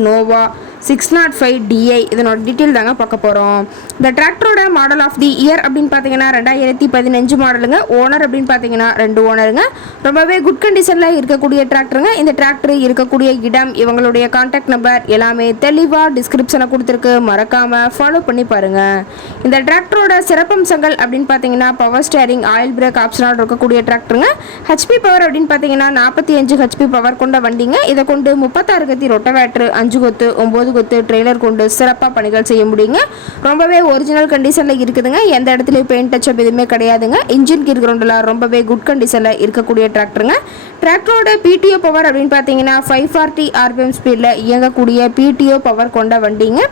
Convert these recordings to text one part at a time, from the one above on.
nova six naught five DI இதனோட detail தாங்க பார்க்க போகிறோம் இந்த டிராக்டரோட மாடல் ஆஃப் தி இயர் அப்படின்னு பார்த்தீங்கன்னா ரெண்டாயிரத்தி பதினஞ்சு மாடலுங்க ஓனர் அப்படின்னு பார்த்தீங்கன்னா ரெண்டு ஓனருங்க ரொம்பவே குட் கண்டிஷனில் இருக்கக்கூடிய டிராக்டருங்க இந்த டிராக்டர் இருக்கக்கூடிய இடம் இவங்களுடைய கான்டாக்ட் நம்பர் எல்லாமே தெளிவாக டிஸ்கிரிப்ஷனை கொடுத்துருக்கு. மறக்காமல் ஃபாலோ பண்ணி பாருங்கள் இந்த டிராக்டரோட சிறப்பம்சங்கள் அப்படின்னு பார்த்தீங்கன்னா பவர் ஸ்டேரிங் ஆயில் பிரேக் ஆப்ஷனோட இருக்கக்கூடிய டிராக்டருங்க ஹெச்பி பவர் அப்படின்னு பார்த்தீங்கன்னா நாற்பத்தி அஞ்சு ஹெச்பி பவர் கொண்ட வண்டிங்க. இதை கொண்டு முப்பத்தாறு கத்தி ரொட்டவேட்ரு அஞ்சு கொத்து ஒம்பது கொத்து ட்ரெய்லர் கொண்டு சிறப்பாக பணிகள் செய்ய முடியுங்க. ரொம்பவே ஒரிஜினல் கண்டிஷனில் இருக்குதுங்க. எந்த இடத்துலையும் பெயிண்ட் டச்சப் எதுவுமே கிடையாதுங்க. இன்ஜின் கீர் கிரவுண்டில் ரொம்பவே குட் கண்டிஷனில் இருக்கக்கூடிய டிராக்டருங்க டிராக்டரோட பிடிஓ பவர் அப்படின்னு பார்த்தீங்கன்னா ஃபைவ் ஃபார்ட்டி ஆர்பிஎம் ஸ்பீடில் இயங்கக்கூடிய பிடிஓ பவர் கொண்ட வண்டிங்க.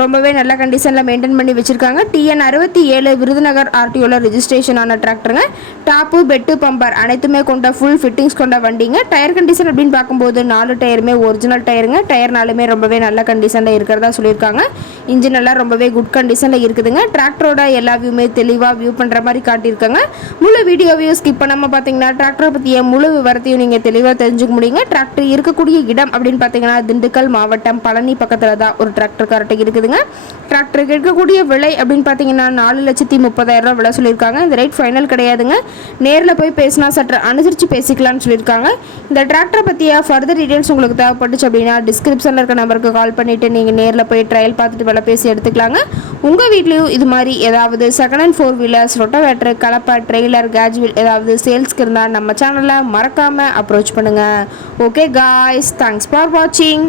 ரொம்பவே நல்ல கண்டிஷனில் மெயின்டைன் பண்ணி வச்சுருக்காங்க. டிஎன் அறுபத்தி ஏழு விருதுநகர் ஆர்டிஓவில் ரிஜிஸ்ட்ரேஷன் ஆன டிராக்டருங்க டாப்பு பெட்டு பம்பர் அனைத்துமே கொண்ட ஃபுல் ஃபிட்டிங்ஸ் கொண்ட வண்டிங்க. டயர் கண்டிஷன் அப்படின்னு பார்க்கும்போது நாலு டயருமே ஒரிஜினல் டயருங்க டயர்னாலுமே ரொம்பவே நல்ல கண்டிஷன் கண்டிஷனில் இருக்கிறதா சொல்லியிருக்காங்க. இன்ஜின் எல்லாம் ரொம்பவே குட் கண்டிஷனில் இருக்குதுங்க. டிராக்டரோட எல்லா வியூமே தெளிவாக வியூ பண்ணுற மாதிரி காட்டியிருக்காங்க. முழு வீடியோவையும் ஸ்கிப் பண்ணாமல் பார்த்தீங்கன்னா டிராக்டரை பற்றிய முழு விவரத்தையும் நீங்கள் தெளிவாக தெரிஞ்சுக்க முடியுங்க. டிராக்டர் இருக்கக்கூடிய இடம் அப்படின்னு பார்த்தீங்கன்னா திண்டுக்கல் மாவட்டம் பழனி பக்கத்தில் தான் ஒரு டிராக்டர் கரெக்டாக இருக்குதுங்க. டிராக்டருக்கு இருக்கக்கூடிய விலை அப்படின்னு பார்த்தீங்கன்னா நாலு லட்சத்தி முப்பதாயிரம் ரூபா விலை சொல்லியிருக்காங்க. இந்த ரேட் ஃபைனல் கிடையாதுங்க. நேரில் போய் பேசினா சற்று அனுசரித்து பேசிக்கலாம்னு சொல்லியிருக்காங்க. இந்த டிராக்டரை பற்றிய ஃபர்தர் டீட்டெயில்ஸ் உங்களுக்கு தேவைப்பட்டுச்சு அப்படின்னா டிஸ்கிரிப்ஷனில் இருக்க நம்பருக்கு கால் பண்ணி பண்ணிவிட்டு நீங்கள் நேரில் போய் ட்ரையல் பார்த்துட்டு வில பேசி எடுத்துக்கலாங்க. உங்கள் வீட்லேயும் இது மாதிரி ஏதாவது second hand four wheelers rotavator கலப்பா trailer casual ஏதாவது சேல்ஸ்க்கு இருந்தால் நம்ம சேனலை மறக்காமல் அப்ரோச் பண்ணுங்கள் ஓகே காய்ஸ் தேங்க்ஸ் ஃபார் வாட்சிங்